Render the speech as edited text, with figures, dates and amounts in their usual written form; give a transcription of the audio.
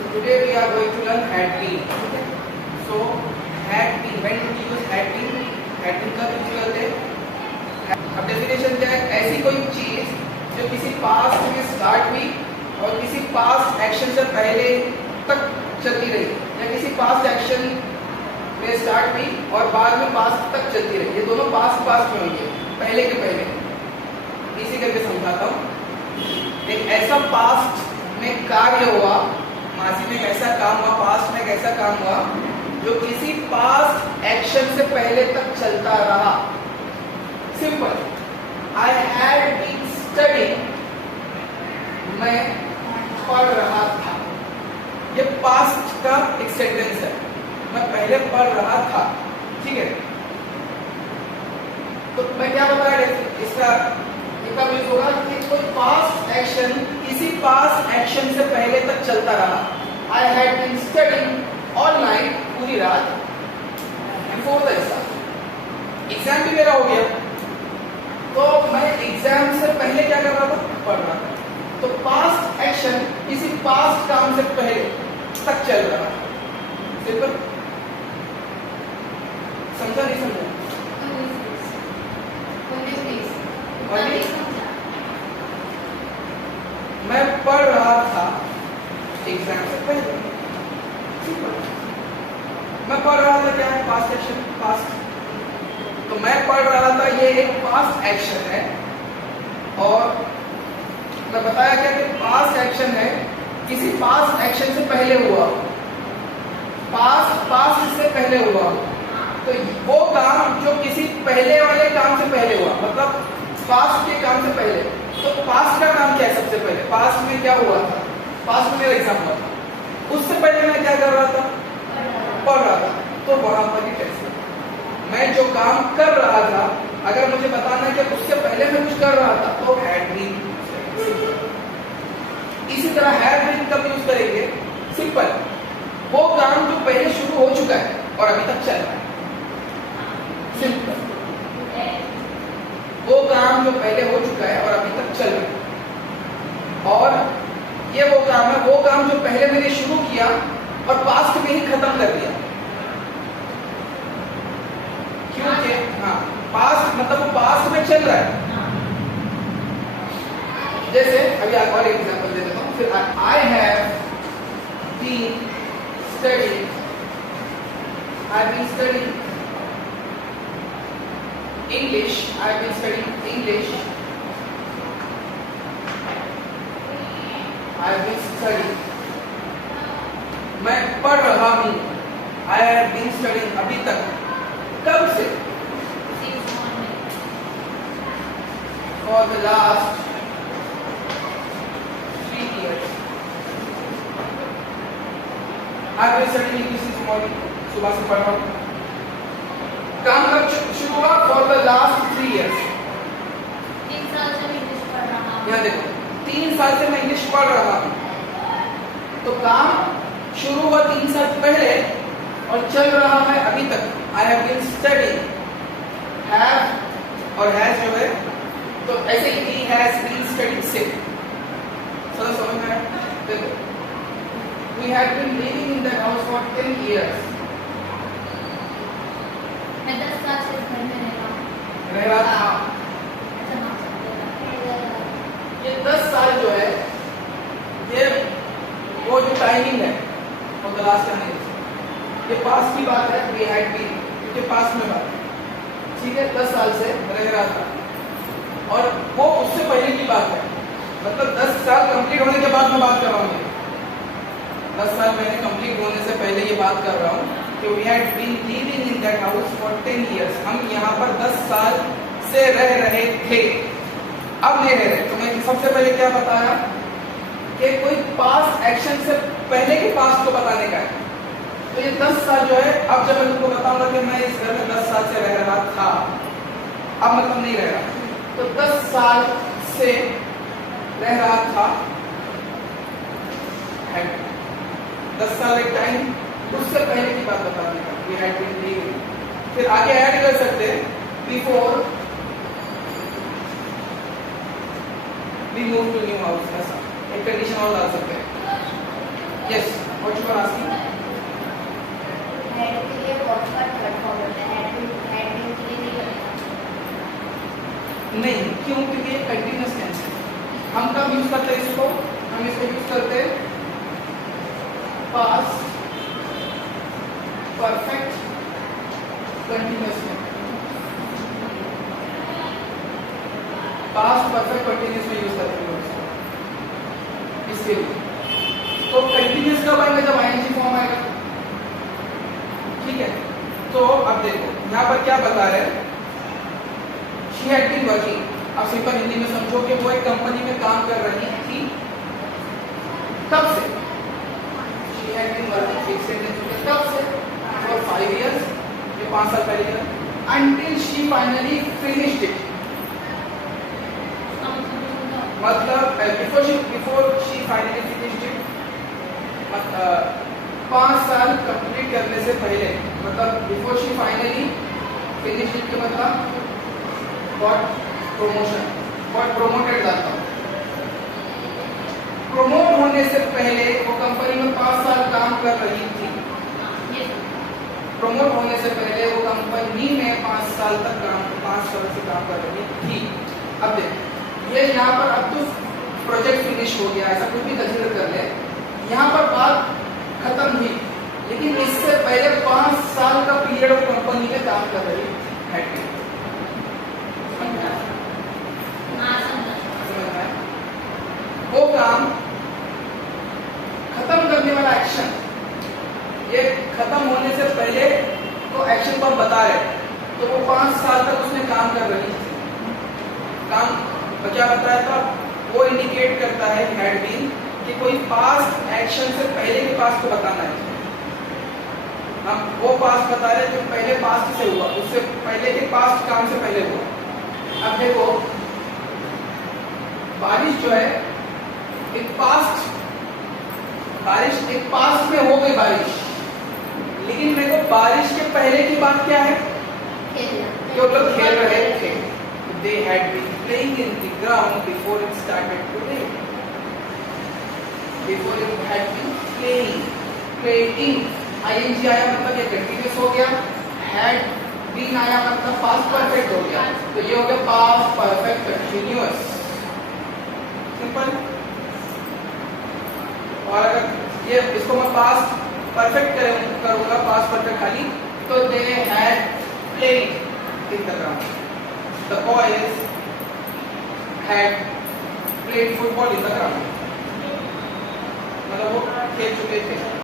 So today we are going to learn had been. Okay? So had been, when to use had been? Had been कब use करते हैं? अब definition क्या है? ऐसी कोई चीज जो किसी पास्ट में स्टार्ट हुई और किसी पास्ट एक्शन से पहले तक चलती रही, या किसी पास्ट एक्शन में स्टार्ट हुई और बाद में पास्ट तक चलती रही। ये दोनों पास्ट पास्ट में होंगे, पहले के पहले। इसी करके समझाता हूँ। एक ऐसा पास्ट में कार्य हुआ, माजी में ऐसा काम हुआ, पास्ट में ऐसा काम हुआ जो किसी पास्ट एक्शन से पहले तक चलता रहा। Simple, I had been studying, मैं पढ़ रहा था। ये पास्ट का एक सेंटेंस है, मैं पहले पढ़ रहा था। ठीक है, तो मैं क्या बताया इसका कब यूज होगा कि कोई पास्ट एक्शन किसी पास्ट एक्शन से पहले तक चलता रहा। I had been studying all night, पूरी रात, बिफोर द एग्जाम। एग्जाम भी मेरा हो गया, तो मैं एग्जाम से पहले क्या कर रहा था? पढ़ रहा था। तो पास्ट एक्शन किसी पास्ट काम से पहले तक चल रहा है। सिंपल, समझा नहीं समझा? मैं पढ़ रहा था एग्जाम से पहले। मैं पढ़ रहा था, क्या है? Past action, past. तो मैं पढ़ रहा था, ये एक पास्ट एक्शन है। और मैं बताया क्या कि पास्ट एक्शन है किसी पास्ट एक्शन से पहले हुआ, पास्ट से पहले हुआ। तो वो काम जो किसी पहले वाले काम से पहले हुआ, मतलब पास्ट के काम से पहले। तो पास्ट का काम क्या है? सबसे पहले पास्ट में क्या हुआ था? पास्ट में मेरा एग्जाम हुआ था, उससे पहले मैं क्या कर रहा था? पढ़ रहा था। तो वहां पर ही टेस्ट, मैं जो काम कर रहा था, अगर मुझे बताना है कि उससे पहले मैं कुछ कर रहा था, तो हैड बीन। इसी तरह हैड बीन कब यूज करेंगे? सिंपल, वो काम जो पहले शुरू हो चुका है और अभी तक चल रहा है। सिंपल, वो काम जो पहले हो चुका है और अभी तक चल रहा है। और ये वो काम है, वो काम जो पहले मैंने शुरू किया और पास्ट में ही खत्म कर दिया। क्योंकि हाँ, पास्ट मतलब वो पास्ट में चल रहा है। जैसे अभी आप और एग्जांपल दे देता हूँ। फिर I have been studying, I have been studying English, I have been studying English. I have been studying. मैं पढ़ रहा हूँ। I have been studying अभी तक। कब से? For the last 3 years. I have been studying English this morning. सुबह से पढ़ रहा हूँ। काम कब शुरू हुआ? For the last 3 years। 3 साल से मैं इंग्लिश पढ़ रहा हूँ। यहाँ देखो, 3 साल से मैं इंग्लिश पढ़ रहा हूँ। तो काम शुरू हुआ 3 साल पहले और चल रहा है अभी तक। I have been studying, have और हैज जो है, तो ऐसे ही हैज बीन स्टडीइंग से समझ में आया? देखो, we have been living in that house for 10 years। मैं 10 साल से इस घर में रह रहा था। ये 10 साल जो है, ये वो जो टाइमिंग है वो तलाश करने की, ये पास्ट की बात है। वी हैड बीन, क्योंकि पास्ट में बात है। ठीक है, 10 साल से रह रहा था और वो उससे पहले की बात है। मतलब 10 साल कंप्लीट होने के बाद मैं बात कर रहा हूँ। 10 साल मैंने कंप्लीट होने से पहले ये बात कर रहा हूँ कि we had been living in that house for 10 years। हम यहाँ पर 10 साल से रह रहे थे, अब नहीं रह रहे। तो मैं सबसे पहले क्या बताया कि कोई पास्ट एक्शन से पहले के पास्ट को बताने का है। तो ये 10 साल जो है, अब जब मैं तुमको बताऊंगा कि मैं इस घर में 10 साल से रह रहा था, अब मतलब नहीं रह रहा। तो 10 साल से रह रहा था, 10 साल एक टाइम, उससे पहले की बात बताने का। We had been living। फिर आगे ऐड कर सकते हैं before we move to new house। ऐसा एक कंडीशन और डाल सकते हैं। यस, नहीं, क्यों? क्योंकि ये कंटिन्यूअस टेंस है। हम कब यूज करते हैं इसको? हम इसको यूज करते हैं पास्ट परफेक्ट कंटिन्यूअस में। पास्ट परफेक्ट कंटिन्यूअस में यूज करते हैं इसको, इसके लिए। तो कंटिन्यूअस कब आएगा? जब आईएनजी फॉर्म आएगा। ठीक है, तो अब देखो यहाँ पर क्या बता रहे हैं, शी हैड बीन वर्किंग। अब सिंपल हिंदी में समझो कि वो एक कंपनी में काम कर रही थी। कब से? She had been working fix sentence कब से? फॉर 5 इयर्स, ये 5 साल पहले है। until she finally finished it, मतलब before she finally finished it, 5 साल कंप्लीट करने से पहले, मतलब before she finally finished it के मतलब got promotion, got promoted जाता हूँ। प्रमोट होने से पहले वो कंपनी में 5 साल काम कर रही थी। प्रमोट होने से पहले वो कंपनी में 5 साल तक 5 साल से काम कर रही थी। अब देख, ये यहाँ पर अब तो प्रोजेक्ट फिनिश हो गया, ऐसा कुछ भी कंसीडर कर ले, यहाँ पर बात खत्म हुई, लेकिन इससे पहले 5 साल का पीरियड वो कंपनी में काम कर रही थी। वो काम खत्म करने वाला एक्शन, ये खत्म होने से पहले तो एक्शन को हम बता रहे, तो वो 5 साल तक उसने काम कर रही थी। काम क्या बताया था? वो इंडिकेट करता है हैड बीन कि कोई पास्ट एक्शन से पहले के पास्ट को बताना है। हम वो पास्ट बता रहे हैं जो पहले पास्ट से हुआ, उससे पहले के पास्ट काम से पहले हुआ। अब देखो, बारिश जो है एक पास्ट, बारिश एक पास्ट में हो गई बारिश, लेकिन देखो बारिश के पहले की बात क्या है? जो लोग खेल रहे थे, they had been playing in the ground before it started to rain. Before it had been playing, playing, ing आया मतलब ये कंटिन्यूअस हो गया, had been आया मतलब पास्ट परफेक्ट हो गया, तो ये हो गया पास्ट परफेक्ट कंटिन्यूअस। सिंपल। और अगर ये इसको मैं पास्ट परफेक्ट करूंगा, पास्ट परफेक्ट खाली, तो they had played in the ground. The boys had played football in the ground. मतलब वो खेल चुके